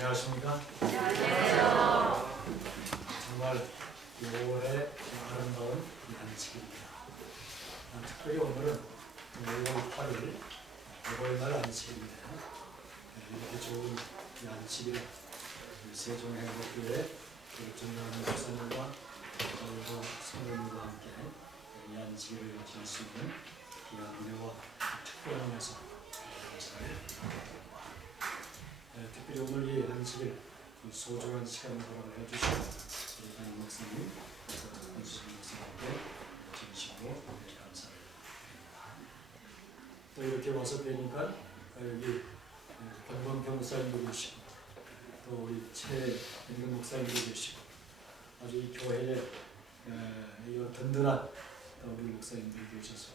안녕하십니까? 안녕하세요. 정말 6월의 아름다운 안식입니다. 특별히 오늘은 5월 8일 5월날 안식인데 이렇게 좋은 이 안식일에 세종행복교회 정명한 목사님과 그리고 성도님과 함께 이 안식일을 지낼 수 있는 귀한 은혜와 특별한 면에서 감사를 드립니다. 특별히 오늘 이 안식일 소중한 시간을 허락해 주신 우리 담임 목사님, 권수진 목사님께 진심으로 감사를 드립니다. 또 이렇게 와서 뵈니까 여기 권범경 목사님도 계시고 또 우리 최민근 목사님도 계시고 아주 이 교회에 든든한 우리 목사님들이 계셔서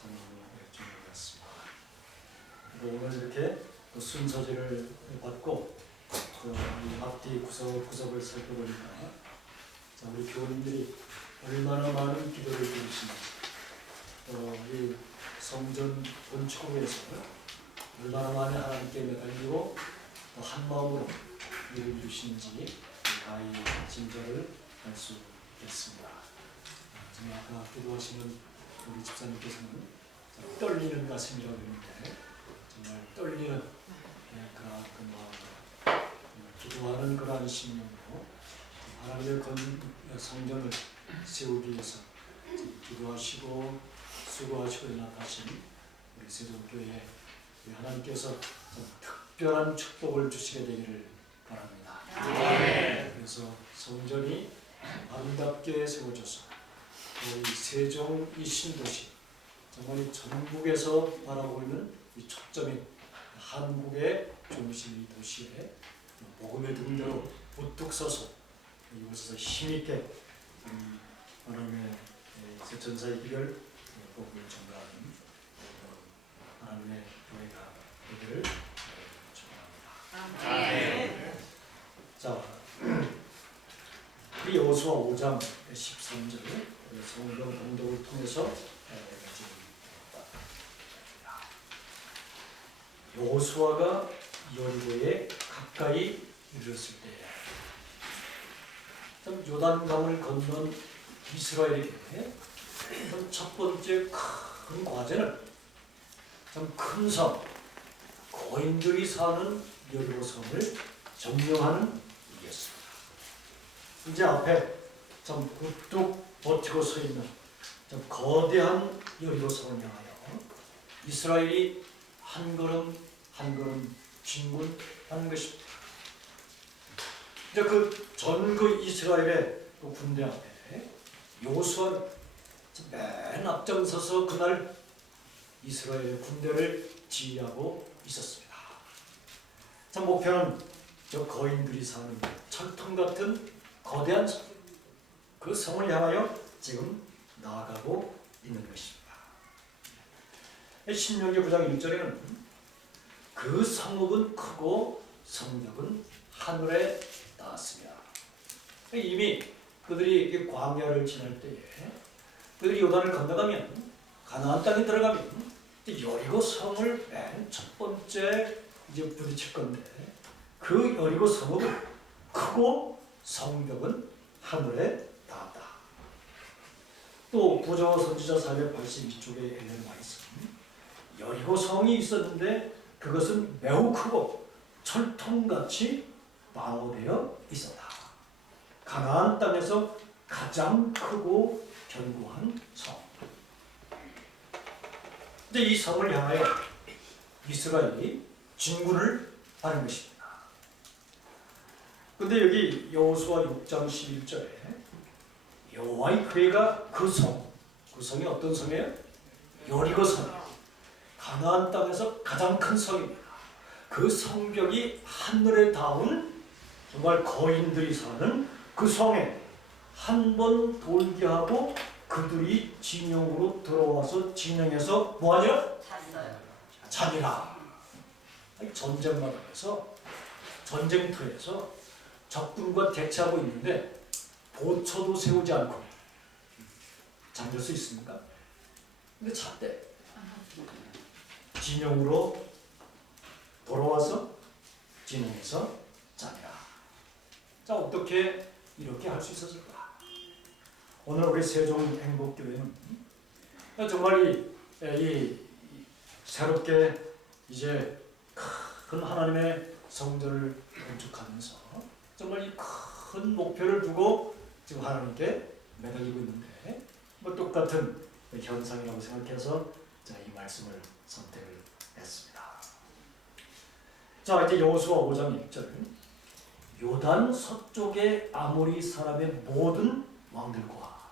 정말로 좋은 것 같습니다. 오늘 이렇게 순서지를 받고 이 앞뒤 구석을 살펴보니까 우리 교인들이 얼마나 많은 기도를 드리시는지 또 이 성전 건축에서 얼마나 많이 하나님께 매달리고 또 한 마음으로 일을 주시는지 가히 진절을 할 수 있겠습니다. 정말 아까 기도하시는 우리 집사님께서는 떨리는 가슴이라고 했는데 정말 떨리는 그러한 그 마음으로 기도하는 그러한 심령으로 하나님의 성전을 세우기 위해서 기도하시고 수고하시고 연합하신 우리 세종교회 하나님께서 특별한 축복을 주시게 되기를 바랍니다. 네. 그래서 성전이 아름답게 세워져서 이 세종 이 신도시 정말 이 전국에서 바라보고 있는 이 초점인 한국의 중심 이 도시에 복음의 등대로 우뚝 서서 이곳에서 힘있게 하나님의 전사의 길을 복음을 전가하는 하나님의 교회가 되기를 축원합니다. 아멘. 자, 우리 여호수아 5장 13절 성경 공독을 통해서 여호수아가 여리고에 가까이 이르렀을 때 요단강을 건넌 이스라엘에게 첫 번째 큰 과제는 큰 성, 거인들이 사는 여리고 성을 점령하는 일이었습니다. 이제 앞에 뚝뚝 버티고 서 있는 거대한 여리고 성을 향하여 이스라엘이 한 걸음 한 걸음 진군하는 것입니다. 이제 그 이스라엘의 군대 앞에 여호수아는 맨 앞장서서 그날 이스라엘의 군대를 지휘하고 있었습니다. 참 목표는 저 거인들이 사는 철통 같은 거대한 성, 그 성을 향하여 지금 나아가고 있는 것입니다. 신명기 9장 1절에는 그 성읍은 크고 성벽은 하늘에 닿았으며 이미 그들이 광야를 지날 때에 그들이 요단을 건너가면 가나안 땅에 들어가면 여리고 성을 맨 첫 번째 이제 부딪힐 건데 그 여리고 성읍은 크고 성벽은 하늘에 닿았다. 또 부조 선지자 482쪽에 엘레는 말씀 여리고 성이 있었는데 그것은 매우 크고 철통같이 방어되어 있었다. 가나안 땅에서 가장 크고 견고한 성. 이제 이 성을 향하여 이스라엘이 진군을 하는 것입니다. 근데 여기 여호수아 6장 11절에 여호와의 괴가 그 성이 어떤 성이에요? 여리고 성. 가나안 땅에서 가장 큰 성입니다. 그 성벽이 하늘에 닿은 정말 거인들이 사는 그 성에 한 번 돌게 하고 그들이 진영으로 들어와서 진영에서 뭐하냐? 잔이라. 전쟁 나라에서 전쟁터에서 적군과 대치하고 있는데 보초도 세우지 않고 잠들 수 있습니까? 근데 잤대. 진영으로 돌아와서 진영에서 자니라. 자, 어떻게 이렇게 할 수 있었을까? 오늘 우리 세종행복교회는 정말 이 새롭게 이제 큰 하나님의 성전을 건축하면서 정말 이 큰 목표를 두고 지금 하나님께 매달리고 있는데 뭐 똑같은 현상이라고 생각해서 자, 이 말씀을 선택을 했습니다. 자, 이제 여호수아 5장 1절. 요단 서쪽의 아모리 사람의 모든 왕들과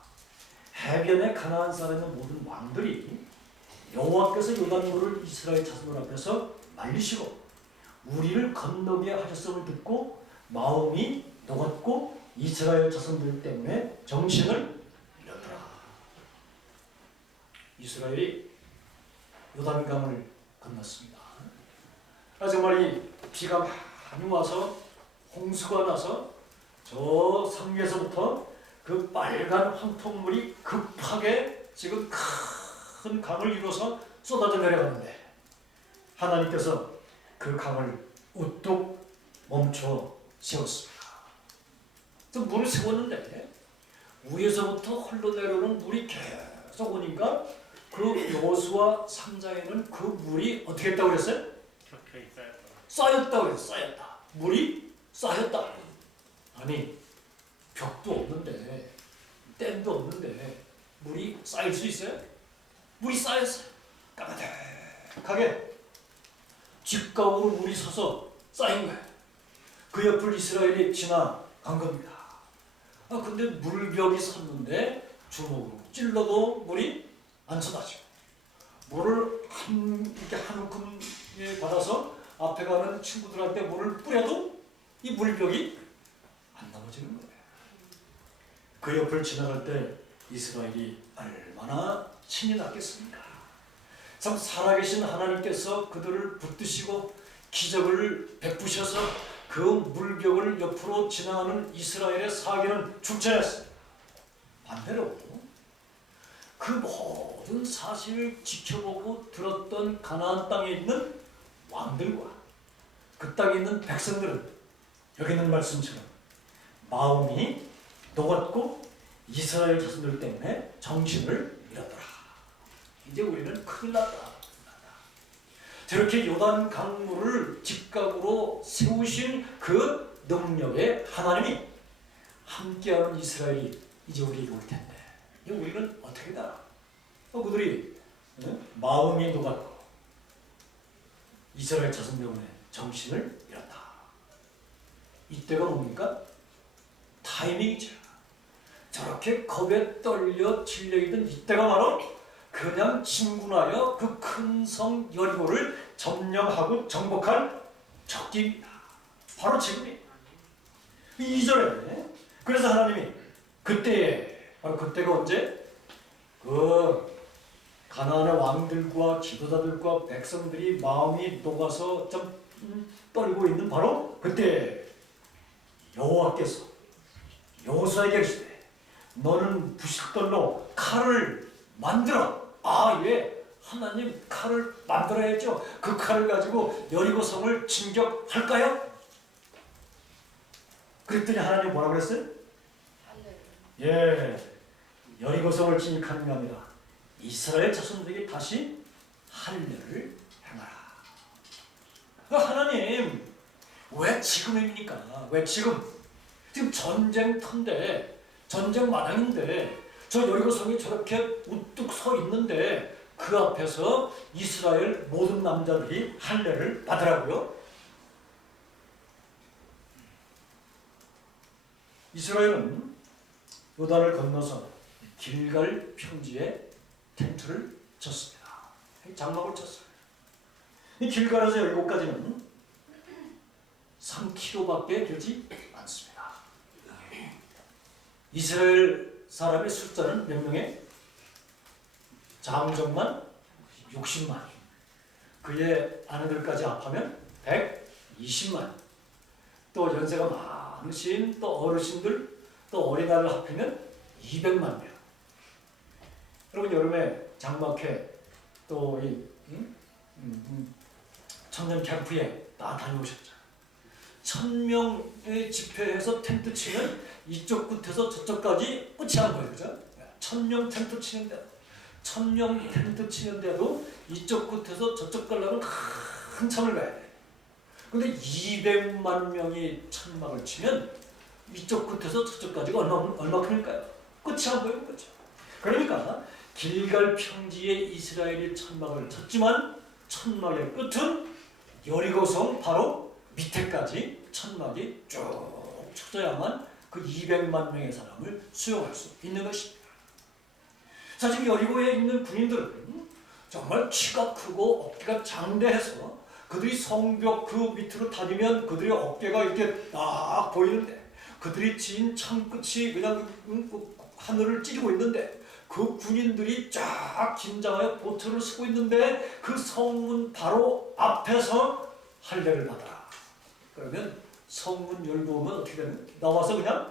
해변의 가나안 사람의 모든 왕들이 여호와께서 요단물을 이스라엘 자손들 앞에서 말리시고 우리를 건너게 하셨음을 듣고 마음이 녹았고 이스라엘 자손들 때문에 정신을 잃었더라. 이스라엘이 요단강을 건넜습니다. 정말 이 비가 많이 와서 홍수가 나서 저 상류에서부터 그 빨간 황토물이 급하게 지금 큰 강을 이루어서 쏟아져 내려가는데 하나님께서 그 강을 우뚝 멈춰 세웠습니다. 물을 세웠는데 위에서부터 흘러내려오는 물이 계속 오니까 그 여호수아 3장에는 그 물이 어떻게 했다고 그랬어요? 쌓였다고 그랬어요. 쌓였다. 물이 쌓였다. 아니 벽도 없는데 댐도 없는데 물이 쌓일 수 있어요? 물이 쌓였어요. 까마득하게 직각으로 물이 서서 쌓인 거예요. 그 옆을 이스라엘이 지나간 겁니다. 근데 물벽이 섰는데 주먹으로 찔러도 물이 안 쏟아지고 물을 이렇게 한 움큼에 받아서 앞에 가는 친구들한테 물을 뿌려도 이 물벽이 안 넘어지는 거예요. 그 옆을 지나갈 때 이스라엘이 얼마나 신이 났겠습니까? 참 살아계신 하나님께서 그들을 붙드시고 기적을 베푸셔서 그 물벽을 옆으로 지나가는 이스라엘의 사기는 충천했어요. 반대로 그 모든 사실을 지켜보고 들었던 가나안 땅에 있는 왕들과 그 땅에 있는 백성들은 여기 있는 말씀처럼 마음이 녹았고 이스라엘 자손들 때문에 정신을 잃었더라. 이제 우리는 큰일 났다. 저렇게 요단 강물을 직각으로 세우신 그 능력의 하나님이 함께하는 이스라엘이 이제 우리에게 올 텐데 우리는 어떻게 다 그들이 마음이 녹았고 이스라엘 자손 때문에 정신을 잃었다. 이때가 뭡니까? 타이밍이죠. 저렇게 겁에 떨려 질려있던 이때가 바로 그냥 진군하여 그 큰 성 여리고를 점령하고 정복할 적기입니다. 바로 지금이에요. 2절에 그래서 하나님이 그때에 바로 그때가 언제? 그 가나안의 왕들과 지도자들과 백성들이 마음이 녹아서 좀 떨고 있는 바로 그때 여호와께서 여호수아에게 이르시되 너는 부싯돌로 칼을 만들어. 예, 하나님 칼을 만들어야죠. 그 칼을 가지고 여리고성을 진격할까요? 그랬더니 하나님 뭐라고 그랬어요? 예, 여리고성을 진격하는 게 아니라 이스라엘 자손들에게 다시 할례를 행하라. 하나님 왜 지금입니까? 왜 지금? 지금 전쟁터인데 전쟁 마당인데 저 여리고성이 저렇게 우뚝 서 있는데 그 앞에서 이스라엘 모든 남자들이 할례를 받으라고요? 이스라엘은 요단을 건너서 길갈 평지에 텐트를 쳤습니다. 장막을 쳤어요. 이 길갈에서 여리고까지는 3km밖에 되지 않습니다. 이스라엘 사람의 숫자는 몇 명에? 장정만 60만. 그의 아내들까지 합하면 120만. 또 연세가 많으신 또 어르신들 또 어린아이를 합하면 200만 명. 여러분 여름에 장막회 또 이 청년 캠프에 다 다녀오셨죠. 1000명의 집회해서 텐트 치면 이쪽 끝에서 저쪽까지 끝이 안 보여요. 그죠? 1000명 텐트 치는데 1000명 텐트 치는데도 이쪽 끝에서 저쪽 가려면 한참을 가야 돼. 근데 200만 명이 천막을 치면 이쪽 끝에서 저쪽까지가 얼마큼일까요? 끝이 안 보이는 거죠. 그러니까 길갈 평지에 이스라엘이 천막을 쳤지만 천막의 끝은 여리고성 바로 밑에까지 천막이 쭉 쳐져야만 그 200만 명의 사람을 수용할 수 있는 것입니다. 자, 지금 여리고에 있는 군인들은 정말 키가 크고 어깨가 장대해서 그들이 성벽 그 밑으로 다니면 그들의 어깨가 이렇게 딱 보이는데 그들이 진 창 끝이 그냥 하늘을 찌르고 있는데 그 군인들이 쫙 긴장하여 보트를 쓰고 있는데 그 성문 바로 앞에서 할례를 받아. 그러면 성문 열고 오면 어떻게 되는? 나와서 그냥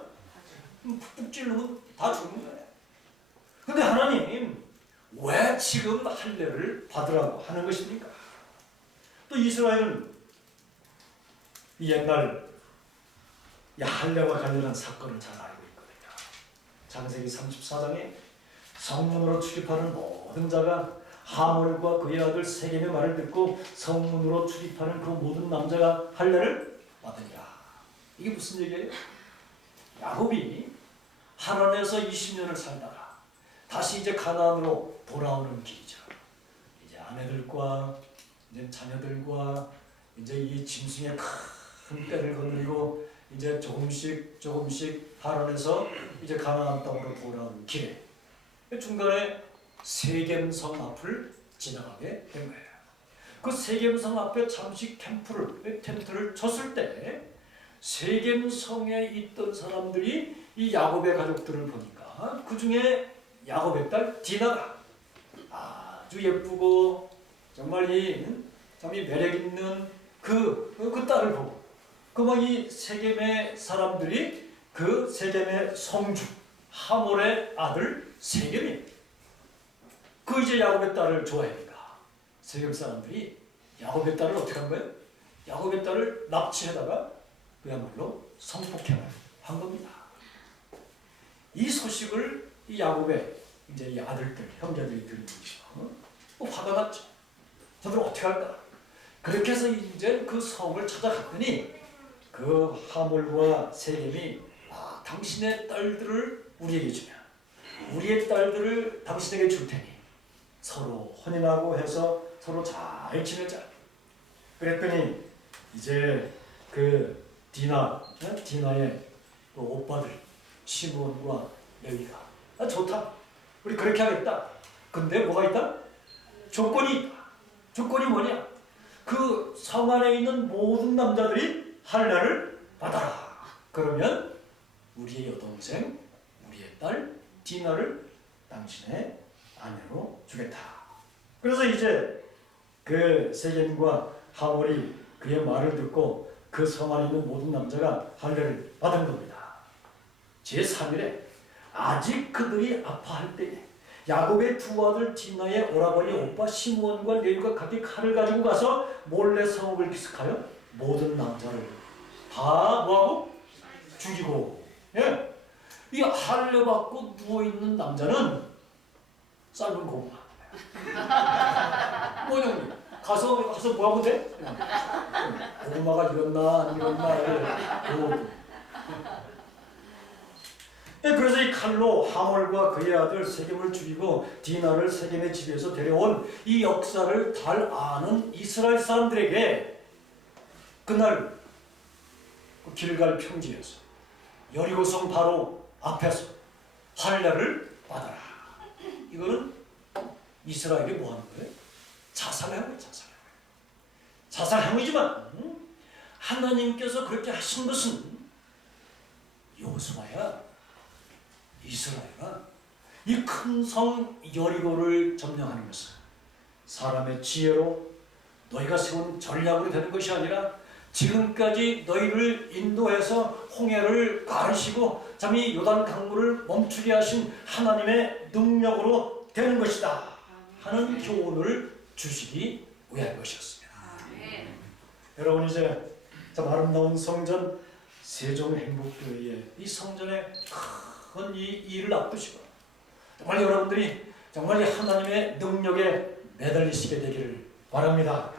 푹푹 찌르면 다 죽는 거예요. 근데 하나님 왜 지금 할례를 받으라고 하는 것입니까? 또 이스라엘은 옛날 이 할례와 관련한 사건을 잘 알고 있거든요. 창세기 34장에 성문으로 출입하는 모든 자가 하몰과 그의 아들 세겜의 말을 듣고 성문으로 출입하는 그 모든 남자가 할례를 받으니라. 이게 무슨 얘기예요? 야곱이 하란에서 20년을 살다가 다시 이제 가나안으로 돌아오는 길이죠. 이제 아내들과 이제 자녀들과 이제 이 짐승의 큰 떼를 거느리고 이제 조금씩 하란에서 이제 가나안 땅으로 돌아오는 길에 중간에 세겜성 앞을 지나가게 된 거예요. 그 세겜성 앞에 잠시 텐트를 쳤을 때 세겜성에 있던 사람들이 이 야곱의 가족들을 보니까 그 중에 야곱의 딸 디나가 아주 예쁘고 정말 참 매력 있는 그 딸을 보고 막 이 세겜의 사람들이 그 세겜의 성주 하몰의 아들 세겜이 그 이제 야곱의 딸을 좋아하니까 세겜 사람들이 야곱의 딸을 어떻게 한 거예요? 야곱의 딸을 납치해다가 그야말로 성폭행을 한 겁니다. 이 소식을 이 야곱의 이제 이 아들들, 형제들이 들은 거죠. 화가 났죠. 저들 어떻게 할까? 그렇게 해서 이제 그 성을 찾아갔더니 그 하몰과 세겜이 당신의 딸들을 우리에게 주면 우리의 딸들을 당신에게 줄 테니 서로 혼인하고 해서 서로 잘 지내자. 그랬더니 이제 그 디나의 그 오빠들 시몬과 레위가 좋다. 우리 그렇게 하겠다. 근데 뭐가 있다? 조건이 있다. 조건이 뭐냐? 그 성 안에 있는 모든 남자들이 할례를 받아라. 그러면 우리의 여동생, 우리의 딸 디나를 당신의 아내로 주겠다. 그래서 이제 그 세겜과 하몰이 그의 말을 듣고 그 성 안에 있는 모든 남자가 할례를 받은 겁니다. 제3일에 아직 그들이 아파할 때에 야곱의 두 아들 디나의 오라버니 오빠 시므온과 레위가 각기 칼을 가지고 가서 몰래 성읍을 기습하여 모든 남자를 다 뭐하고? 죽이고. 예? 이 할례 받고 누워있는 남자는 삶은 고구마. 뭐냐면 가서 뭐하고 돼? 고구마가 익었나 안 익었나 그래서 이 칼로 하몰과 그의 아들 세겜을 죽이고 디나를 세겜의 집에서 데려온 이 역사를 잘 아는 이스라엘 사람들에게 그날 그 길갈 평지에서 여리고성 바로 앞에서 할례를 받아라. 이거는 이스라엘이 뭐 하는 거예요? 자살행위. 자살행위지만 하나님께서 그렇게 하신 것은 여호수아야 이스라엘아 이 큰 성 여리고를 점령하는 것은 사람의 지혜로 너희가 세운 전략으로 되는 것이 아니라 지금까지 너희를 인도해서 홍해를 가르시고 잠이 요단 강물을 멈추게 하신 하나님의 능력으로 되는 것이다 하는 교훈을 주시기 위한 것이었습니다. 여러분 이제 참 아름다운 성전 세종행복교회의 이 성전의 큰 이 일을 앞두시고 정말 여러분들이 정말 이 하나님의 능력에 매달리시게 되기를 바랍니다.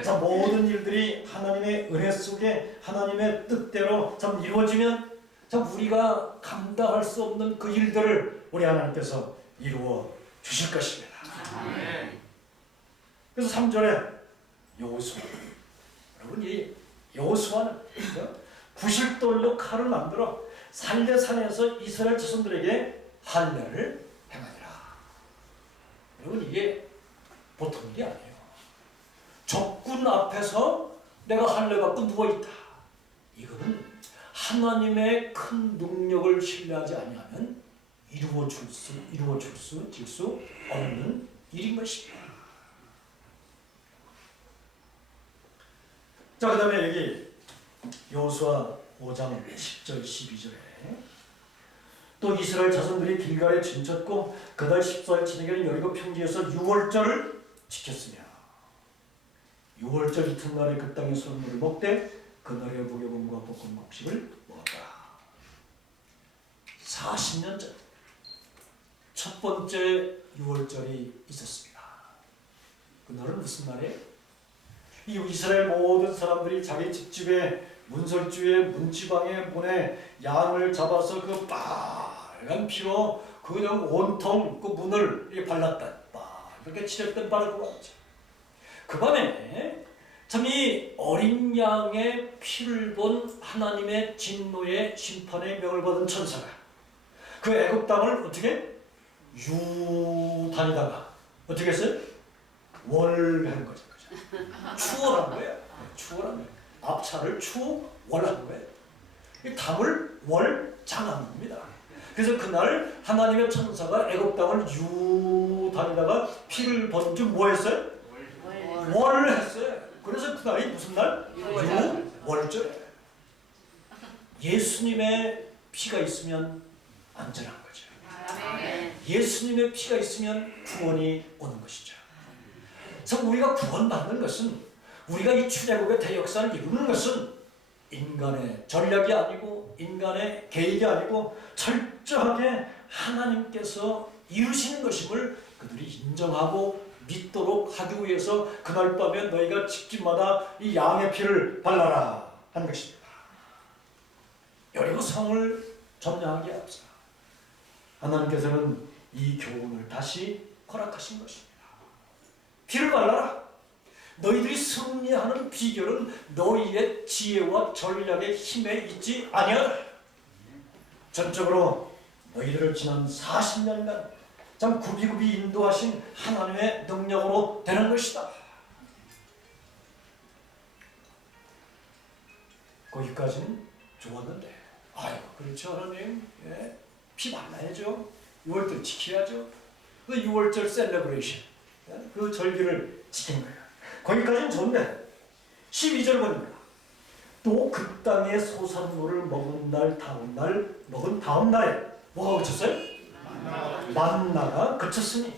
자, 모든 일들이 하나님의 은혜 속에 하나님의 뜻대로 참 이루어지면 참 우리가 감당할 수 없는 그 일들을 우리 하나님께서 이루어 주실 것입니다. 그래서 3절에 여호수아, 여러분 이 여호수아는 부실돌로 칼을 만들어 살레산에서 이스라엘 자손들에게 할례를 행하니라. 여러분 이게 보통 일이 아니에요. 적군 앞에서 내가 할례 받고 누워있다. 이거는 하나님의 큰 능력을 신뢰하지 아니하면 이루어질 수 없는 일인 것입니다. 자, 그 다음에 여기 여호수아 5장 10절 12절에 또 이스라엘 자손들이 길갈에 진쳤고 그달 14일 저녁에는 여리고 평지에서 유월절을 지켰으며 유월절 이튿날에 그 땅의 소물을 먹되 그날의 무교봉과 볶은 곡식을 먹었다. 40년 전 첫 번째 유월절이 있었습니다. 그날은 무슨 날이에요? 이 이스라엘 모든 사람들이 자기 집집에 문설주에 문지방에 문에 양을 잡아서 그 빨간 피로 그냥 온통 그 문을 이렇게 발랐다. 이렇게 칠했던 바로 그거죠. 그 밤에 참 이 어린 양의 피를 본 하나님의 진노의 심판의 명을 받은 천사가 그 애굽 땅을 어떻게 다니다가 어떻게 했어요? 월한 거죠. 추월한 거예요. 추월한 거예요. 앞차를 추월한 거예요. 이 담을 월장한 겁니다. 그래서 그날 하나님의 천사가 애굽 땅을 다니다가 피를 본 줄 뭐 했어요? 월을 했어요. 그래서 그날이 무슨 날? 유월절. 예수님의 피가 있으면 안전한 거죠. 예수님의 피가 있으면 구원이 오는 것이죠. 그래서 우리가 구원받는 것은 우리가 이 출애굽의 대역사를 이루는 것은 인간의 전략이 아니고 인간의 계획이 아니고 철저하게 하나님께서 이루시는 것임을 그들이 인정하고 믿도록 하기 위해서 그날 밤에 너희가 집집마다 이 양의 피를 발라라 하는 것입니다. 여리고 성을 점령하기에 앞서 하나님께서는 이 교훈을 다시 허락하신 것입니다. 피를 발라라. 너희들이 승리하는 비결은 너희의 지혜와 전략의 힘에 있지 아니하다. 전적으로 너희들을 지난 40년간 참 굽이굽이 인도하신 하나님의 능력으로 되는 것이다. 거기까지는 좋았는데 아유 그렇죠 하나님. 예, 피 발라야죠. 6월절 지켜야죠. 그 6월절 셀러브레이션 그 절기를 지킨 거예요. 거기까지는 좋은데 12절 보니까 또 그 땅의 소산물을 먹은 다음 날에 뭐가 그쳤어요? 만나가 그쳤으니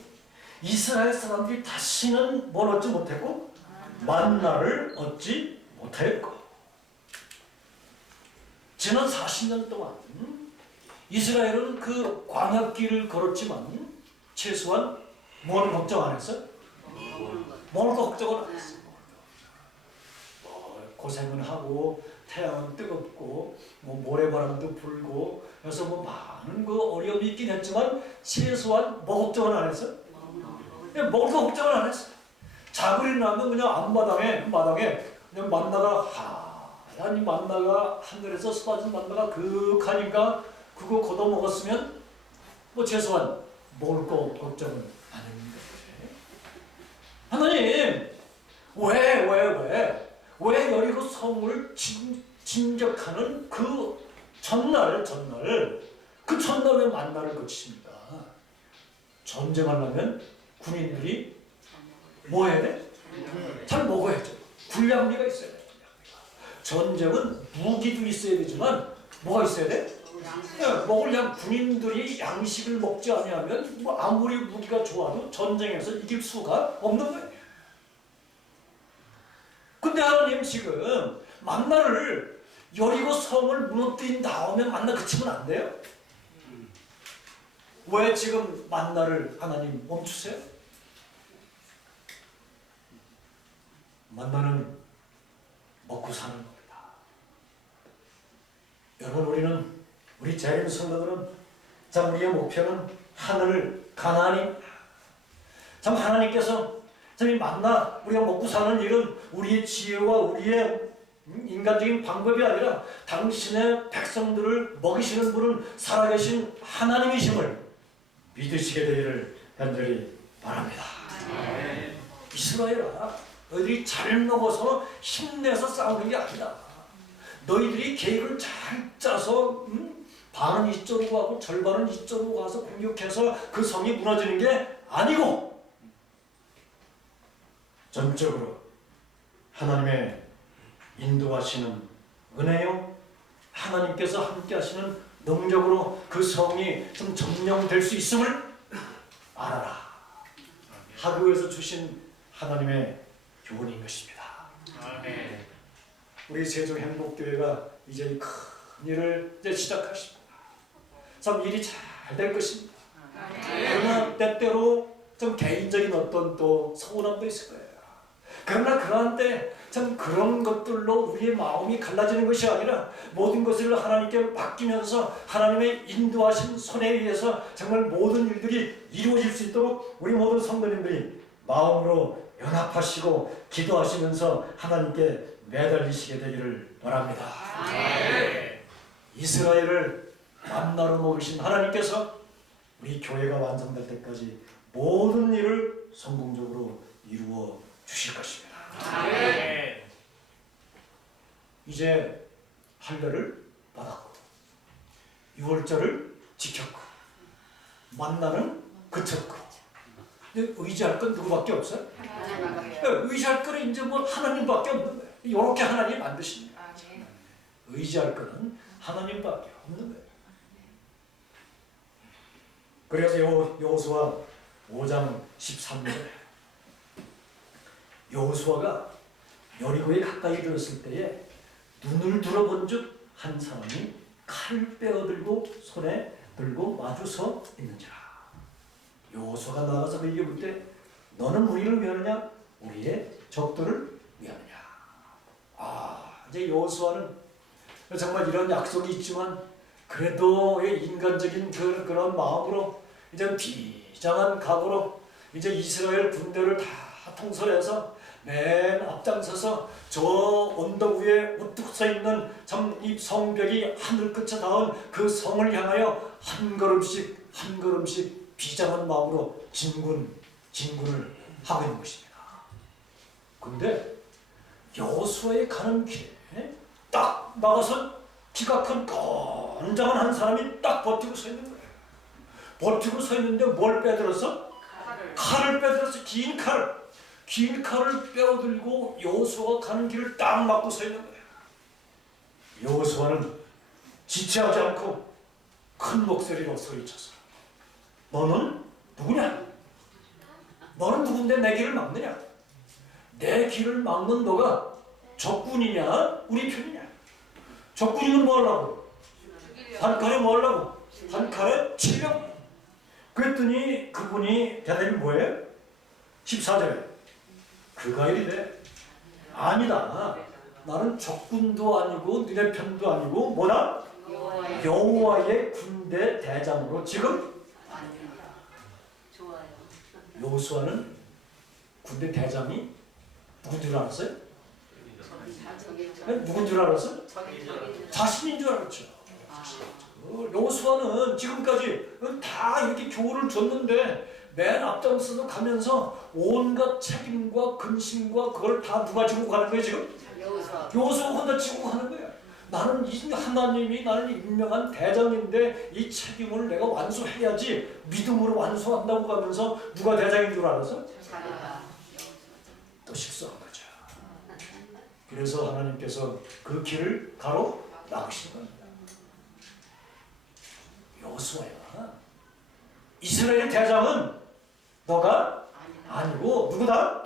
이스라엘 사람들이 다시는 뭘 얻지 못했고 만나를 얻지 못하였고 지난 40년 동안 이스라엘은 그 광야길을 걸었지만 최소한 뭘 걱정 안 했어요? 뭘 걱정을 안 했어요. 고생은 하고 태양은 뜨겁고 뭐 모래바람도 불고 그래서 뭐 많은 그 어려움이 있긴 했지만 최소한 뭐 걱정은 안 했어요? 먹을 거 걱정을 안 했어요. 자고 일어나면 그냥 마당에 그냥 만나가 하얀 이 만나가 하늘에서 쏟아진 만나가 그하니까 그거 걷어 먹었으면 뭐 최소한 먹을 거 걱정은 안 했는데 하나님 왜 여리고 성을 진격하는 그 전날 그 첫날에 만나를 거치십니까? 전쟁하려면 군인들이 뭐 해야 돼? 잘 먹어야죠. 군량미가 있어야 돼. 전쟁은 무기도 있어야 되지만 뭐가 있어야 돼? 먹을 군인들이 양식을 먹지 아니하면 뭐 아무리 무기가 좋아도 전쟁에서 이길 수가 없는 거예요. 근데 하나님 지금 만나를 여리고 성을 무너뜨린 다음에 만나 그치면 안 돼요? 왜 지금 만나를 하나님 멈추세요? 만나는 먹고 사는 겁니다. 여러분, 우리 재림 성도들은 참 우리의 목표는 하늘 가나안입니다. 참 하나님께서 참 이 만나 우리가 먹고 사는 일은 우리의 지혜와 우리의 인간적인 방법이 아니라 당신의 백성들을 먹이시는 분은 살아계신 하나님이심을 믿으시게 되기를 간절히 바랍니다. 이스라엘아, 너희들이 잘 먹어서 힘내서 싸우는 게 아니다. 너희들이 계획을 잘 짜서 반은 이쪽으로 가고 절반은 이쪽으로 가서 공격해서 그 성이 무너지는 게 아니고 전적으로 하나님의 인도하시는 은혜요, 하나님께서 함께 하시는 능력으로 그 성이 좀 점령될 수 있음을 알아라. 하루에서 주신 하나님의 교훈인 것입니다. 아멘. 우리 세종행복교회가 이제 큰 일을 이제 시작하십니다. 참 일이 잘 될 것입니다. 그러나 때때로 좀 개인적인 어떤 또 서운함도 있을 거예요. 그러나 그러한 때 참 그런 것들로 우리의 마음이 갈라지는 것이 아니라 모든 것을 하나님께 맡기면서 하나님의 인도하신 손에 의해서 정말 모든 일들이 이루어질 수 있도록 우리 모든 성도님들이 마음으로 연합하시고 기도하시면서 하나님께 매달리시게 되기를 바랍니다. 이스라엘을 만나러 먹이신 하나님께서 우리 교회가 완성될 때까지 모든 일을 성공적으로 이루어 주실 것입니다. 이제 할례를 받았고 6월절을 지켰고 만나는 그쳤고 근데 의지할 건 누구밖에 없어요? 의지할 거는 이제 뭐 하나님밖에 없는 거예요. 이렇게 하나님 만드신 거예요. 의지할 거는 하나님밖에 없는 거예요. 그래서 여호수아 5장 13절에 여호수아가 여리고에 가까이 들었을 때에 눈을 들어본 즉 한 사람이 칼을 빼어들고 손에 들고 마주서 있는지라. 여호수아가 나가서 그에게 물 때 너는 우리를 위하느냐 우리의 적들을 위하느냐. 이제 여호수아는 정말 이런 약속이 있지만 그래도 인간적인 그런 마음으로 이제 비장한 각오로 이제 이스라엘 군대를 다 통솔해서 맨 앞장서서 저 언덕 위에 우뚝 서 있는 참 이 성벽이 하늘 끝에 닿은 그 성을 향하여 한 걸음씩 비장한 마음으로 진군을 하고 있는 것입니다. 근데 여호수아의 가는 길에 딱 나가서 키가 큰 건장한 한 사람이 딱 버티고 서 있는 거예요. 버티고 서 있는데 뭘 빼들었어? 칼을 빼들었어. 긴 칼을 빼어들고 여호수아가 가는 길을 딱 막고 서 있는 거예요. 여호수아는 지체하지 않고 큰 목소리로 소리쳐서 너는 누구냐? 너는 누군데 내 길을 막느냐? 내 길을 막는 너가 적군이냐? 우리 편이냐? 적군이면 뭐 하려고? 한 칼에 뭐 하려고? 한 칼에 치려고. 그랬더니 그분이 대답이 뭐예요? 14절에 그가 이르되 아니다. 나는 적군도 아니고 너네 편도 아니고 뭐다? 여호와의 군대 대장으로 지금 여호수아는 군대 대장이 누군 줄 알았어요? 누군 줄 알았어요? 자신인 줄 알았죠. 여호수아는 지금까지 다 이렇게 교훈을 줬는데 맨 앞장서서 가면서 온갖 책임과 근심과 그걸 다 누가 지고 가는 거예요 지금? 여호수아가 혼자 지고 가는 거예요. 나는 하나님이 나를 임명한 대장인데 이 책임을 내가 완수해야지 믿음으로 완수한다고 하면서 누가 대장인 줄 알아서? 또 실수한 거죠. 그래서 하나님께서 그 길을 가로 막으신 겁니다. 여호수아야, 이스라엘 대장은 너가 아니고 누구다?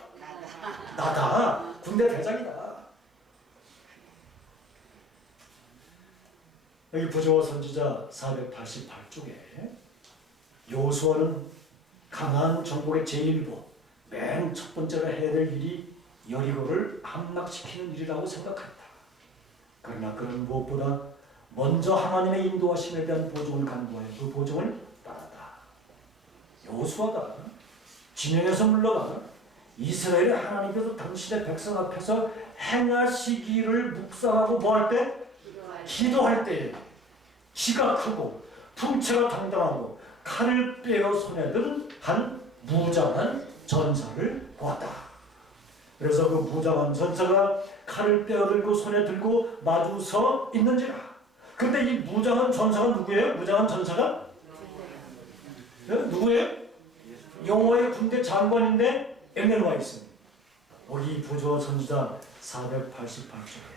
나다. 군대 대장이다. 여기 부조와 선지자 488쪽에 여호수아는 강한 정복의 제1부 맨 첫 번째로 해야 될 일이 여리고를 함락시키는 일이라고 생각한다. 그러나 그는 무엇보다 먼저 하나님의 인도하심에 대한 보증을 간구하여 그 보증을 따랐다. 여호수아가 진영에서 물러가 이스라엘의 하나님께서 당신의 백성 앞에서 행하시기를 묵상하고 뭐할 때? 기도할 때에 키가 크고 풍채가 당당하고 칼을 빼어 손에 든 한 무장한 전사를 보았다. 그래서 그 무장한 전사가 칼을 빼어들고 손에 들고 마주 서 있는지라. 그런데 이 무장한 전사가 누구예요? 무장한 전사가? 누구예요? 여호와의 군대 장관인데 에멜와 있습니다. 여기 부조 선지자 488쪽에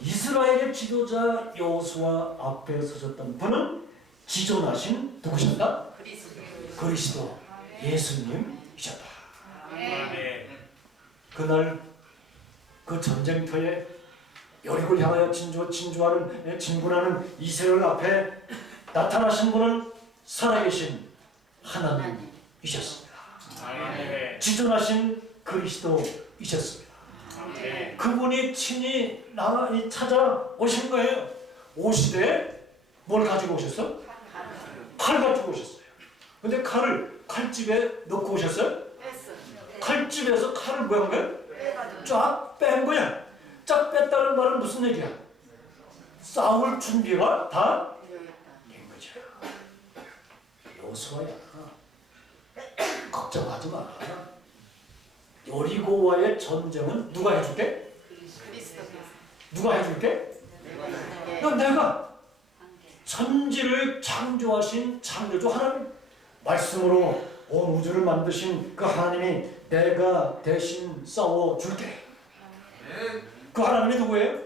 이스라엘의 지도자 여호수아 앞에 서셨던 분은 기존하신 누구셨다? 그리스도 예수님이셨다. 그날 그 전쟁터에 여리고를 향하여 진군하는 이스라엘 앞에 나타나신 분은 살아계신 하나님이셨습니다. 지존하신 그리스도이셨습니다. 그분이 친히 찾아오신 거예요. 오시되 뭘 가지고 오셨어? 칼 가지고 오셨어요. 근데 칼을 칼집에 넣고 오셨어요? 칼집에서 칼을 뭐 한 거예요? 쫙 뺀 거야. 쫙 뺐다는 말은 무슨 얘기야? 싸울 준비가 다 된 거죠. 여호수아야, 걱정하지 마. 여리고와의 전쟁은 누가 해줄게? 누가 해줄게? 내가 천지를 창조하신 창조주 하나님, 말씀으로 온 우주를 만드신 그 하나님이 내가 대신 싸워줄게. 그 하나님이 누구예요?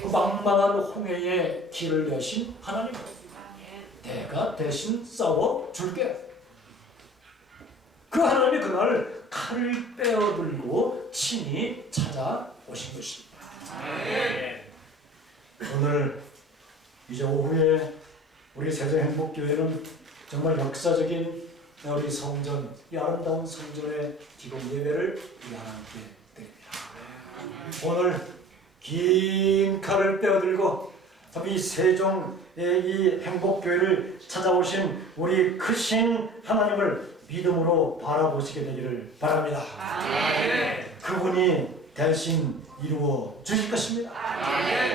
그 망망한 홍해에 길을 내신 하나님. 내가 대신 싸워줄게. 그 하나님이 그날 칼을 빼어들고 친히 찾아오신 것입니다. 오늘 이제 오후에 우리 세종행복교회는 정말 역사적인 우리 성전, 이 아름다운 성전의 기도 예배를 우리 하나님께 드립니다. 오늘 긴 칼을 빼어들고 이 세종의 이 행복교회를 찾아오신 우리 크신 하나님을 믿음으로 바라보시게 되기를 바랍니다. 그분이 대신 이루어 주실 것입니다.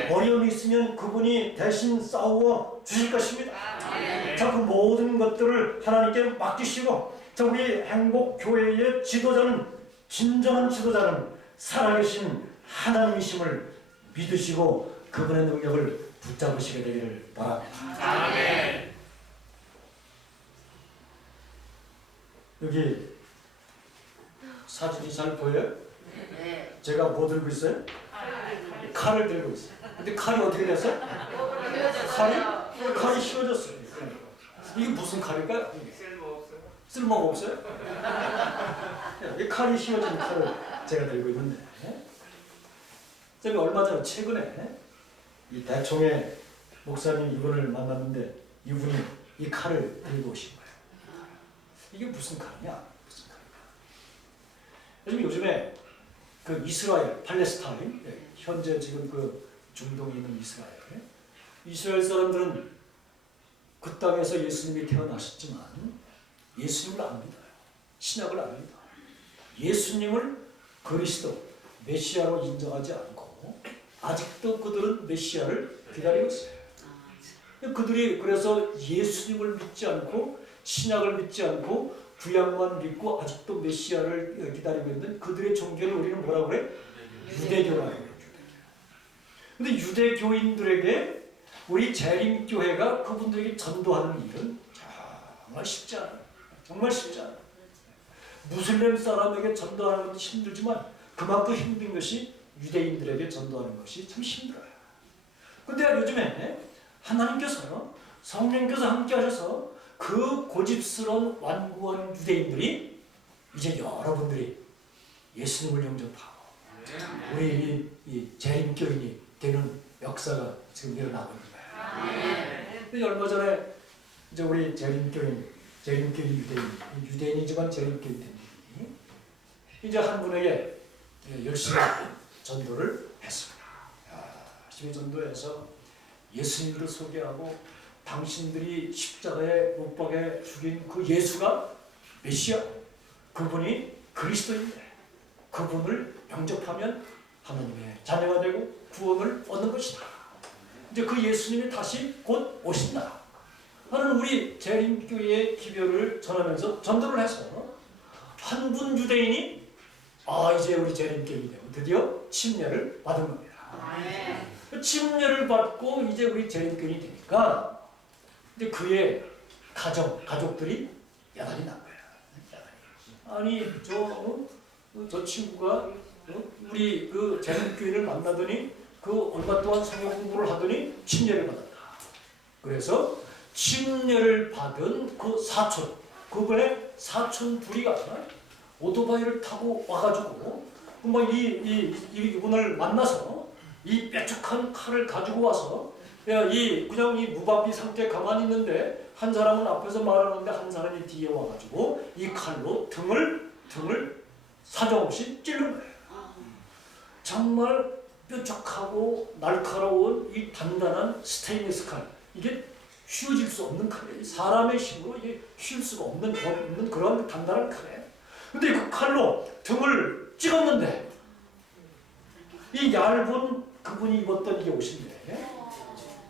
어려움이 있으면 그분이 대신 싸워 주실 것입니다. 자, 그 모든 것들을 하나님께 맡기시고, 자, 우리 행복교회의 지도자는, 진정한 지도자는 살아계신 하나님이심을 믿으시고 그분의 능력을 붙잡으시게 되기를 바랍니다. 여기 사진이 잘 보여요? 제가 뭐 들고 있어요? 칼을 들고 있어요. 근데 칼이 어떻게 됐어요? 칼이 휘어졌어요. 이게 무슨 칼일까요? 쓸모가 없어요? 이 칼이 휘어진 칼을 제가 들고 있는데, 제가 얼마 전에 최근에 이 대총의 목사님 이분을 만났는데 이분이 이 칼을 들고 오신 거예요. 이게 무슨 칼이냐? 무슨 칼이냐? 요즘에 그 이스라엘, 팔레스타인, 현재 지금 그 중동에 있는 이스라엘 사람들은 그 땅에서 예수님이 태어나셨지만 예수님을 안 믿어요. 신약을 안 믿어요. 예수님을 그리스도, 메시아로 인정하지 않고 아직도 그들은 메시아를 기다리고 있어요. 그들이 그래서 예수님을 믿지 않고 신약을 믿지 않고 구약만 믿고 아직도 메시아를 기다리고 있는 그들의 종교를 우리는 뭐라고 그래? 유대교라고 해요. 근데 유대교인들에게 우리 재림교회가 그분들에게 전도하는 일은 정말 쉽지 않아요. 정말 쉽지 않아요. 무슬림 사람에게 전도하는 것도 힘들지만 그만큼 힘든 것이 유대인들에게 전도하는 것이 참 힘들어요. 근데 요즘에 하나님께서, 성령께서 함께 하셔서 그 고집스러운 완고한 유대인들이 이제 여러분들이 예수님을 영접하고 우리 이 재림교인이 되는 역사가 지금 일어나고 있는 거예요. 근데 얼마 전에 이제 우리 재림교인 유대인이지만 재림교인들이 이제 한 분에게 열심히 전도를 했습니다. 열심히 전도해서 예수님을 소개하고 당신들이 십자가에 못 박에 죽인 그 예수가 메시아, 그분이 그리스도인데 그분을 영접하면 하나님의 자녀가 되고 구원을 얻는 것이다. 이제 그 예수님이 다시 곧 오신다 하는 우리 재림교회의 기별을 전하면서 전도를 해서 한 분 유대인이 이제 우리 재림교인이 되고 드디어 침례를 받은 겁니다. 침례를 받고 이제 우리 재림교인이 되니까 이제 그의 가족들이 야단이 난 거야. 아니 저 친구가 우리 그 재림교인을 만나더니 그 얼마 동안 성경 공부를 하더니 침례를 받았다. 그래서 침례를 받은 그 사촌, 그분의 사촌 둘이가 오토바이를 타고 와가지고 이분을 만나서 이 뾰족한 칼을 가지고 와서 그냥 이 무방비 상태에 가만히 있는데 한 사람은 앞에서 말하는데 한 사람이 뒤에 와가지고 이 칼로 등을 사정없이 찌른 거예요. 정말 뾰족하고 날카로운 이 단단한 스테인리스 칼, 이게 휘어질 수 없는 칼이에요. 사람의 힘으로 이게 휘울 수가 없는 그런 단단한 칼이에요. 근데 그 칼로 등을 찍었는데 이 얇은 그분이 입었던 이게 옷인데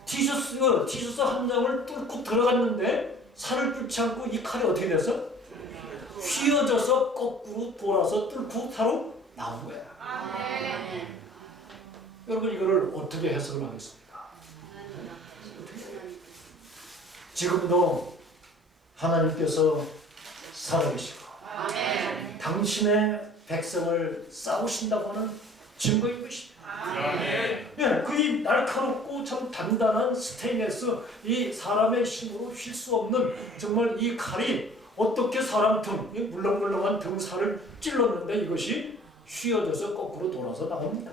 티셔츠 한 장을 뚫고 들어갔는데 살을 뚫지 않고 이 칼이 어떻게 돼서 휘어져서 거꾸로 돌아서 뚫고 타로 나온 거야. 여러분 이거를 어떻게 해석을 하겠습니까? 지금도 하나님께서 살아계시고 당신의 백성을 싸우신다고 하는 증거인 것입니다. 그 날카롭고 참 단단한 스테인리스, 이 사람의 힘으로 휠 수 없는 정말 이 칼이 어떻게 사람 등, 물렁물렁한 등살을 찔렀는데 이것이 휘어져서 거꾸로 돌아서 나옵니다.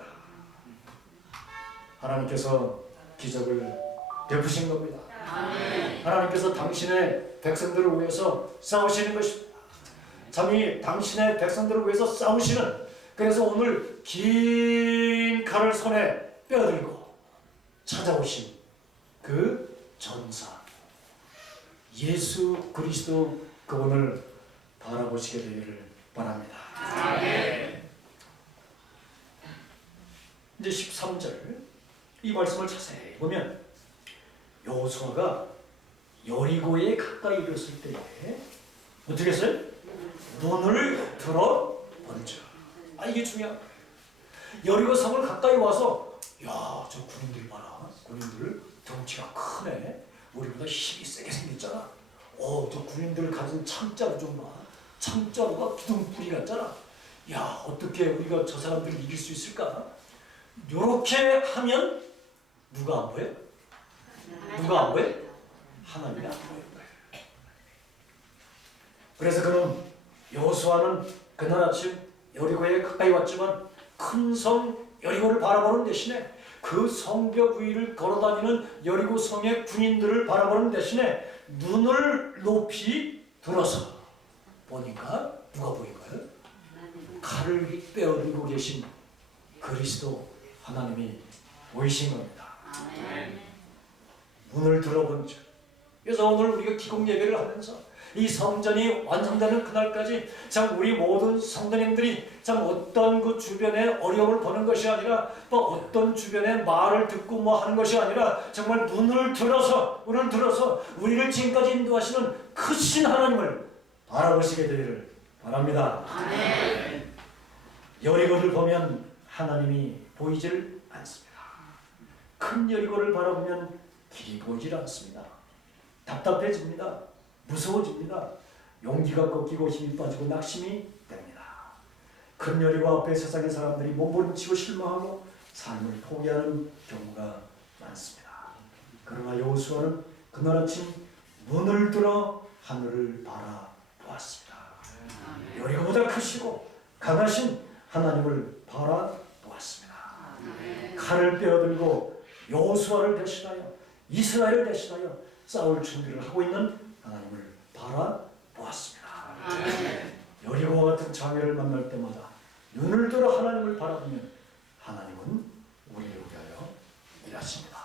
하나님께서 기적을 베푸신 겁니다. 하나님께서 당신의 백성들을 위해서 싸우시는 것입니다. 참이 당신의 백성들을 위해서 싸우시는, 그래서 오늘 긴 칼을 손에 빼어들고 찾아오신 그 전사 예수 그리스도, 그분을 바라보시게 되기를 바랍니다. 이제 13절 이 말씀을 자세히 보면 여호수아가 여리고에 가까이 이르렀을 때에 어떻게 했어요? 눈을 들어 본즉. 이게 중요한 거예요. 여리고 성을 가까이 와서 저 군인들 봐라. 군인들 덩치가 크네. 우리보다 힘이 세게 생겼잖아. 저 군인들 가진 창자루 좀 봐. 창자루가 기둥뿌리 같잖아. 어떻게 우리가 저 사람들을 이길 수 있을까? 요렇게 하면 누가 안 보여? 누가 안 보여? 하나님이 안 보이는 거예요. 그래서 그럼 여호수아는 그날 아침 여리고에 가까이 왔지만 큰 성 여리고를 바라보는 대신에 그 성벽 위를 걸어다니는 여리고 성의 군인들을 바라보는 대신에 눈을 높이 들어서 보니까 누가 보인가요? 칼을 빼어들고 계신 그리스도 하나님이 보이신 겁니다. 눈을 들어본 줄. 그래서 오늘 우리가 기공 예배를 하면서 이 성전이 완성되는 그날까지 참 우리 모든 성도님들이 참 어떤 그 주변의 어려움을 보는 것이 아니라 또 어떤 주변의 말을 듣고 하는 것이 아니라 정말 눈을 들어서 우리를 지금까지 인도하시는 크신 하나님을 바라보시게 되기를 바랍니다. 여리고를 보면 하나님이 보이질 않습니다. 큰 여리고를 바라보면 길이 보이질 않습니다. 답답해집니다. 무서워집니다. 용기가 꺾이고 힘이 빠지고 낙심이 됩니다. 큰 여리고 앞에 세상의 사람들이 몸부림치고 실망하고 삶을 포기하는 경우가 많습니다. 그러나 여호수아는 그날 아침 눈을 들어 하늘을 바라보았습니다. 여리고보다 크시고 강하신 하나님을 바라보았습니다. 칼을 빼어들고 여호수아를 대신하여 이스라엘을 대신하여 싸울 준비를 하고 있는 하나님을 바라보았습니다. 여리고와 같은 장애를 만날 때마다 눈을 들어 하나님을 바라보면 하나님은 우리를 위하여 일하십니다.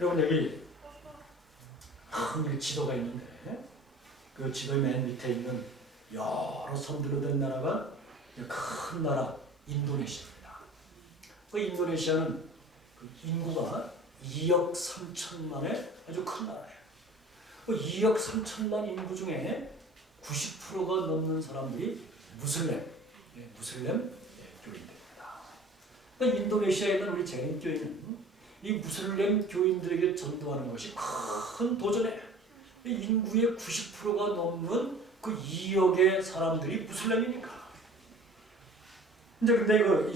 여러분 여기 큰 지도가 있는데 그 지도의 맨 밑에 있는 여러 섬들로 된 나라가 큰 나라 인도네시아입니다. 그 인도네시아는 그 인구가 2억 3천만의 아주 큰 나라예요. 그 2억 3천만 인구 중에 90%가 넘는 사람들이 무슬림 교인들입니다. 그러니까 인도네시아에 있는 우리 재림교회는 이 무슬림 교인들에게 전도하는 것이 큰 도전이에요. 인구의 90%가 넘는 그 2억의 사람들이 무슬림이니까. 이제 근데 그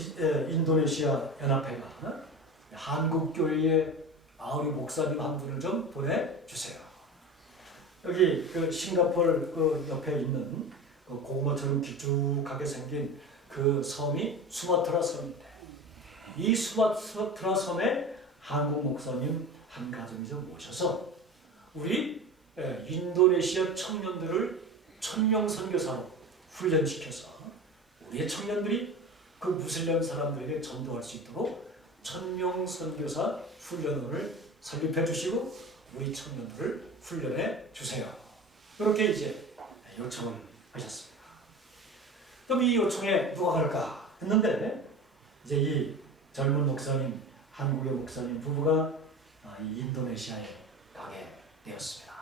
인도네시아 연합회가 한국 교회에 우리 목사님 한 분을 좀 보내주세요. 여기 그 싱가포르 그 옆에 있는 그 고구마처럼 길쭉하게 생긴 그 섬이 수마트라 섬인데 이 수마트라 섬에 한국 목사님 한 가정이 좀 모셔서 우리 인도네시아 청년들을 천명 선교사로 훈련시켜서 우리의 청년들이 그 무슬림 사람들에게 전도할 수 있도록 천명 선교사 훈련원을 설립해 주시고 우리 청년들을 훈련해 주세요. 이렇게 이제 요청을 하셨습니다. 그럼 이 요청에 누가 갈까 했는데 이제 이 젊은 목사님, 한국의 목사님 부부가 이 인도네시아에 가게 되었습니다.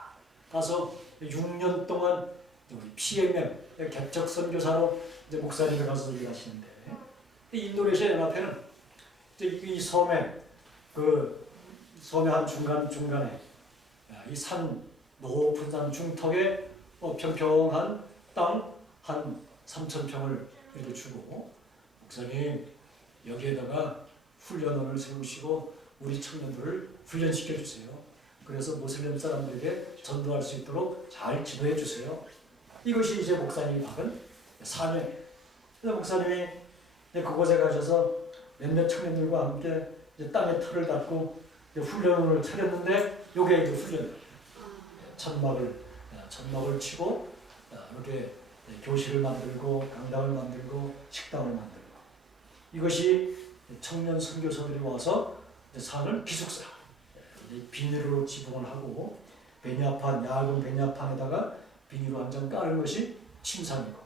가서 6년 동안 우리 PMM 개척 선교사로 이제 목사님이 가서 일하시는데 이 인도네시아 연합회는 이 섬에 한 중간에 이 높은 산 중턱에 평평한 땅 한 3,000평을 이렇게 주고 목사님 여기에다가 훈련원을 세우시고 우리 청년들을 훈련시켜 주세요. 그래서 모슬렘 사람들에게 전도할 수 있도록 잘 지도해 주세요. 이것이 이제 목사님이 받은 사명이에요. 그래서 목사님이 그곳에 가셔서 몇몇 청년들과 함께 이제 땅에 털을 닦고 훈련원을 차렸는데 요게 이제 훈련. 천막을 치고 이렇게 교실을 만들고 강당을 만들고 식당을 만들고 이것이 청년 선교사들이 와서 사는 기숙사 비닐로 지붕을 하고 얇은 베냐판에다가 비닐로 한 장 깔은 것이 침상이고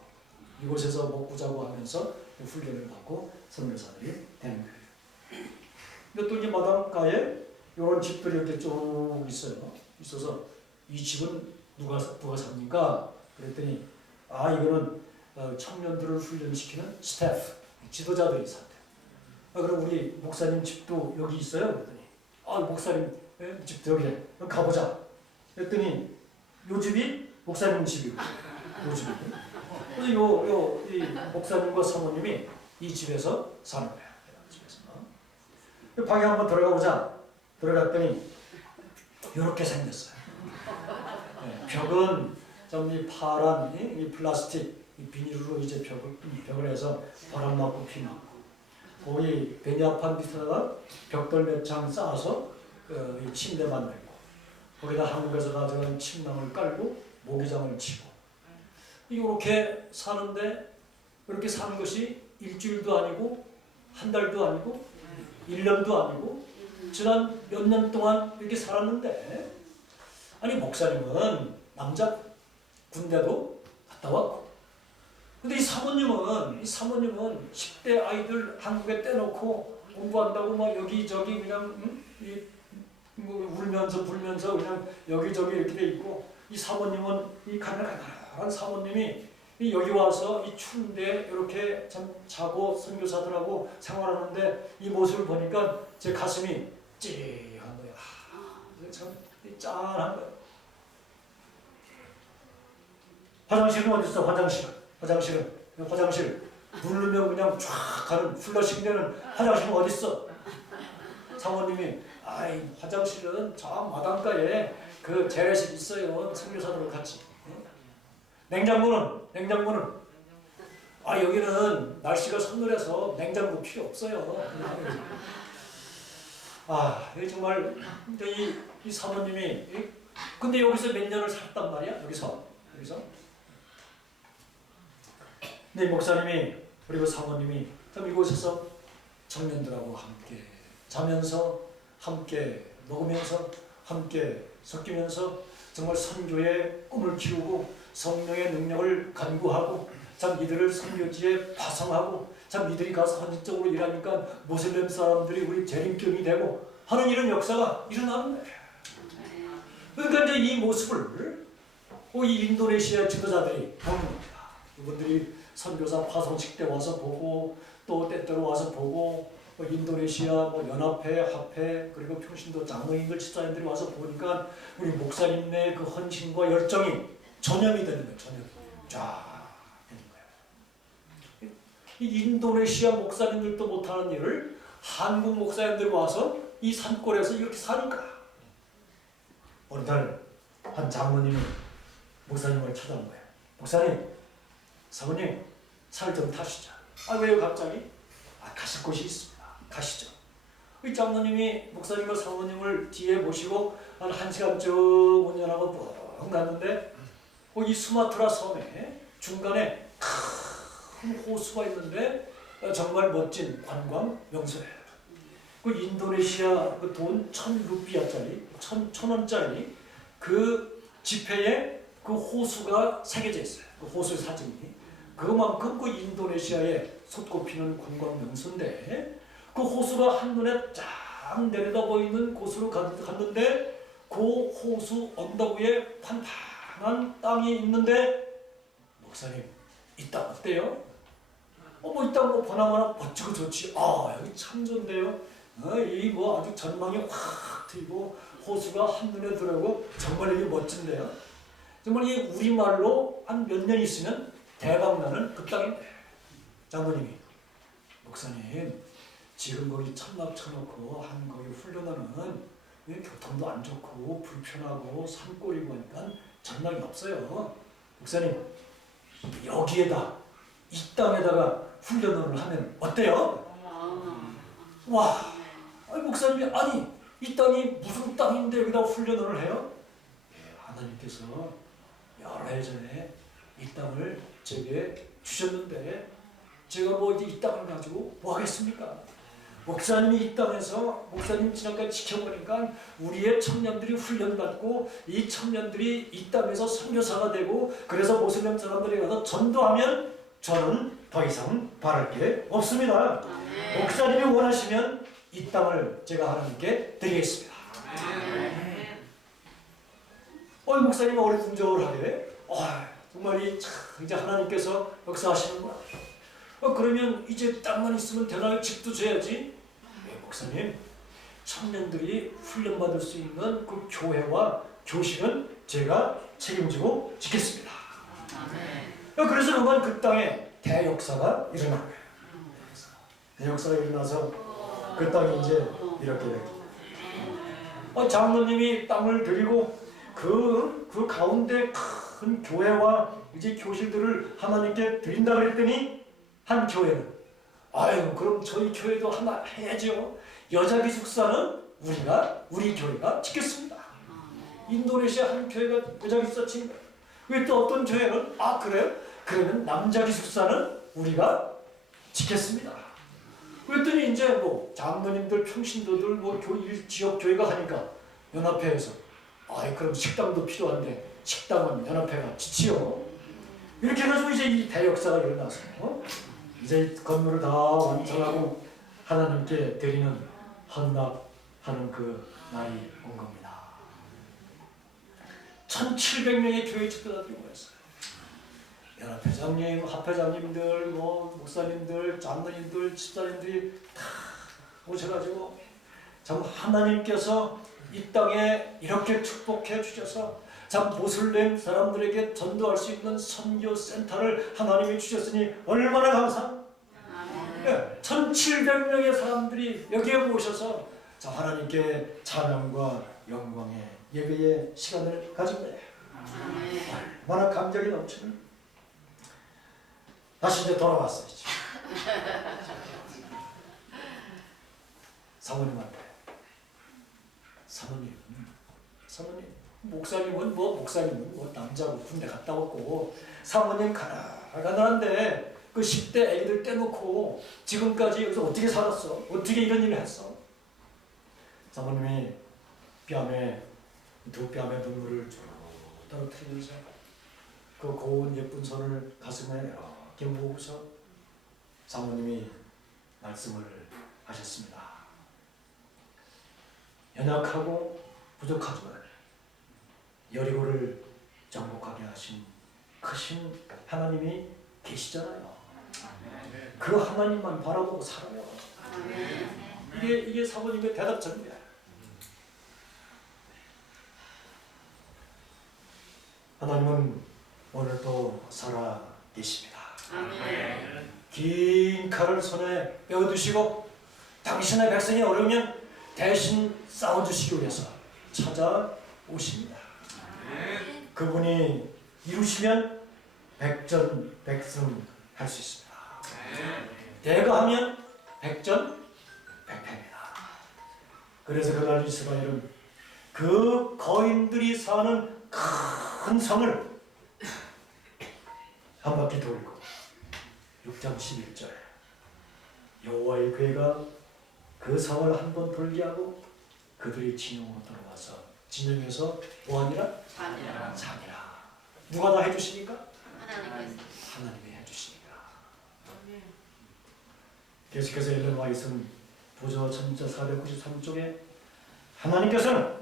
이곳에서 먹고 자고 하면서 훈련을 받고 선교사들이 되는 거예요. 근데 또 이제 마당가에 이런 집들이 이렇게 쭉 있어서 이 집은 누가 삽니까? 그랬더니 이거는 청년들을 훈련시키는 스태프, 지도자들이 산대요. 그럼 우리 목사님 집도 여기 있어요? 그랬더니 목사님 집도 여기래. 가보자. 그랬더니 요 집이 목사님 집이고 요 집이. 그래서 이 목사님과 사모님이 이 집에서 사는 거야. 집에서. 방에 한번 들어가 보자. 들어갔더니 이렇게 생겼어요. 벽은 좀 이 파란 이 플라스틱 이 비닐로 이제 벽을 해서 바람 맞고 비 맞고 거기 베냐판 밑에다가 벽돌 몇 장 쌓아서 이 침대 만들고 거기다 한국에서 가져온 침낭을 깔고 모기장을 치고 이렇게 사는데 그렇게 사는 것이 일주일도 아니고 한 달도 아니고 1년도 아니고 지난 몇 년 동안 이렇게 살았는데 아니 목사님은 남자 군대도 갔다 왔고 근데 이 사모님은 10대 아이들 한국에 떼놓고 공부한다고 막 여기저기 그냥 울면서 불면서 그냥 여기저기 이렇게 돼 있고 이 사모님은 이 가난한 사모님이 여기 와서 이 추운데 이렇게 참 자고 선교사들하고 생활하는데 이 모습을 보니까 제 가슴이 찌한 거예요. 참 짠한 거예요. 화장실은 어디 있어? 화장실 누르면 그냥 쫙 가는 플러싱 되는 화장실은 어디 있어? 사모님이 화장실은 저 마당가에 그 재래식 있어요. 선교사들하고 같이. 냉장고는 여기는 날씨가 서늘해서 냉장고 필요 없어요. 이게 정말 이 사모님이 근데 여기서 몇 년을 살았단 말이야? 여기서. 네, 목사님이 그리고 사모님이 참 이곳에서 청년들하고 함께 자면서 함께 먹으면서 함께 섞이면서 정말 선교의 꿈을 키우고 성령의 능력을 간구하고 참 이들을 선교지에 파송하고 참 이들이 가서 헌신적으로 일하니까 모슬렘 사람들이 우리 재림병이 되고 하는 이런 역사가 일어나는 거예요. 그러니까 이제 이 모습을 이 인도네시아 지도자들이 보는 겁니다. 이분들이 선교사 파송식 때 와서 보고 또 때때로 와서 보고 인도네시아 연합회, 합회 그리고 평신도 장로님들 집사님들이 와서 보니까 우리 목사님의 그 헌신과 열정이 전염이 되는 거예요. 전염이 쫙 되는 거예요. 이 인도네시아 목사님들도 못하는 일을 한국 목사님들 와서 이 산골에서 이렇게 사니까 어느 날 한 장로님이 목사님을 찾아온 거예요. 목사님, 사모님 살 좀 타시자. 왜요 갑자기? 가실 곳이 있습니다. 가시죠. 이 장로님이 목사님과 사모님을 뒤에 모시고 한 1시간쯤 운전하고 쭉 갔는데 이 수마트라 섬에 중간에 큰 호수가 있는데 정말 멋진 관광 명소예요. 그 인도네시아 그 돈 1,000루피아짜리 1,000원짜리 그 지폐에 그 호수가 새겨져 있어요. 그 호수의 사진이. 그만큼 그 인도네시아에 솟구피는 관광 명소인데 그 호수가 한눈에 쫙 내려다 보이는 곳으로 갔는데 그 호수 언덕 위에 판판한 땅이 있는데 목사님 이 땅 어때요? 이 땅 보나마나 멋지고 좋지. 여기 참 좋은데요. 이 아주 전망이 확 트이고 호수가 한눈에 들어오고 정말 이게 멋진데요. 정말 이게 우리말로 한 몇 년 있으면 대박나는 그 땅인데 장모님이 목사님 지금 거기 천막 쳐놓고 한 거기 훈련하는 교통도 안 좋고 불편하고 산골이고 하니까 전망이 없어요. 목사님 여기에다 이 땅에다가 훈련을 하면 어때요? 와, 목사님이 이 땅이 무슨 땅인데 여기다 훈련을 해요? 하나님께서 여러 해 전에 이 땅을 제게 주셨는데 제가 이 땅을 가지고 뭐 하겠습니까? 목사님이 이 땅에서 목사님 지난까지 지켜보니까 우리의 청년들이 훈련받고 이 청년들이 이 땅에서 선교사가 되고 그래서 모슬렘 사람들이 가서 전도하면 저는 더 이상 바랄 게 없습니다. 목사님이 원하시면 이 땅을 제가 하나님께 드리겠습니다. 목사님이 어리둥절하게 정말 이제 하나님께서 역사하시는구나. 그러면 이제 땅만 있으면 되나요? 집도 줘야지. 목사님 청년들이 훈련받을 수 있는 그 교회와 교실은 제가 책임지고 지켰습니다. 그래서 그만 그 땅에 대역사가 일어난 거예요. 대역사가 일어나서 그 땅이 이제 이렇게 장로님이 땅을 드리고 그 가운데 큰 교회와 이제 교실들을 하나님께 드린다 그랬더니 한 교회는 그럼 저희 교회도 하나 해야죠. 여자 기숙사는 우리 교회가 지켰습니다. 인도네시아 한 교회가 여자 기숙사 친 거예요. 왜 또 어떤 교회는 그래요? 그러면 남자 기숙사는 우리가 지켰습니다. 그랬더니 이제 장로님들 평신도들 지역 교회가 하니까 연합회에서 그럼 식당도 필요한데 식당은 연합회가 지치요. 이렇게 해가지고 이제 이 대역사가 일어나서 이제 건물을 다 완성하고 하나님께 드리는 헌납하는 그 날이 온 겁니다. 1,700명의 교회 집회자들이 모였어요. 연합회장님, 합회장님들, 목사님들, 장로님들, 집사님들이 다 오셔가지고 참 하나님께서 이 땅에 이렇게 축복해 주셔서 참 모슬렘 사람들에게 전도할 수 있는 선교센터를 하나님이 주셨으니 얼마나 감사합니다. 1,700명의 사람들이 여기에 모셔서 자 하나님께 찬양과 영광의 예배의 시간을 가진 거예요. 얼마나 감격이 넘치는. 다시 이제 돌아왔어요. 사모님한테 사모님 목사님은 뭐 남자고 군대 갔다 왔고 사모님 가난한데 그 10대 애기들 떼놓고 지금까지 여기서 어떻게 살았어? 어떻게 이런 일을 했어? 사모님이 두 뺨에 눈물을 쭉 떨어뜨리면서 그 고운 예쁜 손을 가슴에 이렇게 모으고서 사모님이 말씀을 하셨습니다. 연약하고 부족하지만 여리고를 정복하게 하신 크신 하나님이 계시잖아요. 그 하나님만 바라보고 살아요. 이게 사모님의 대답전입니다. 하나님은 오늘도 살아 계십니다. 긴 칼을 손에 빼어두시고 당신의 백성이 어려우면 대신 싸워주시기 위해서 찾아오십니다. 그분이 이루시면 백전백승 할 수 있습니다. 대거하면 백전백패입니다. 그래서 그날 이스라엘은 그 거인들이 사는 큰 성을 한 바퀴 돌고 6장 11절 여호와의 괴가 그 성을 한 번 돌게 하고 그들이 진영으로 들어와서 진영에서 뭐하니라? 잠이라. 누가 다 해주시니까? 하나님이 해주시니까. 계속해서 엘렌 화이트는 부저 전자 493쪽에 하나님께서는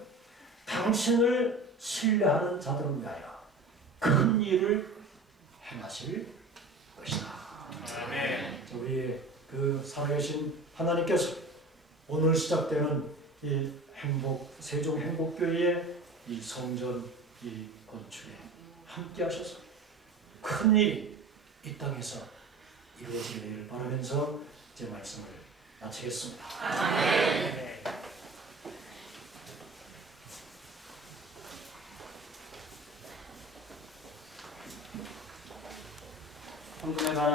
당신을 신뢰하는 자들을 위하여 큰 일을 행하실 것이다. 우리 그 살아계신 하나님께서 오늘 시작되는 이 세종 행복교회의 이 성전 이 건축에 함께 하셔서 큰 일이 이 땅에서 이루어지기를 바라면서 제 말씀을 마치겠습니다. 헌금에 관한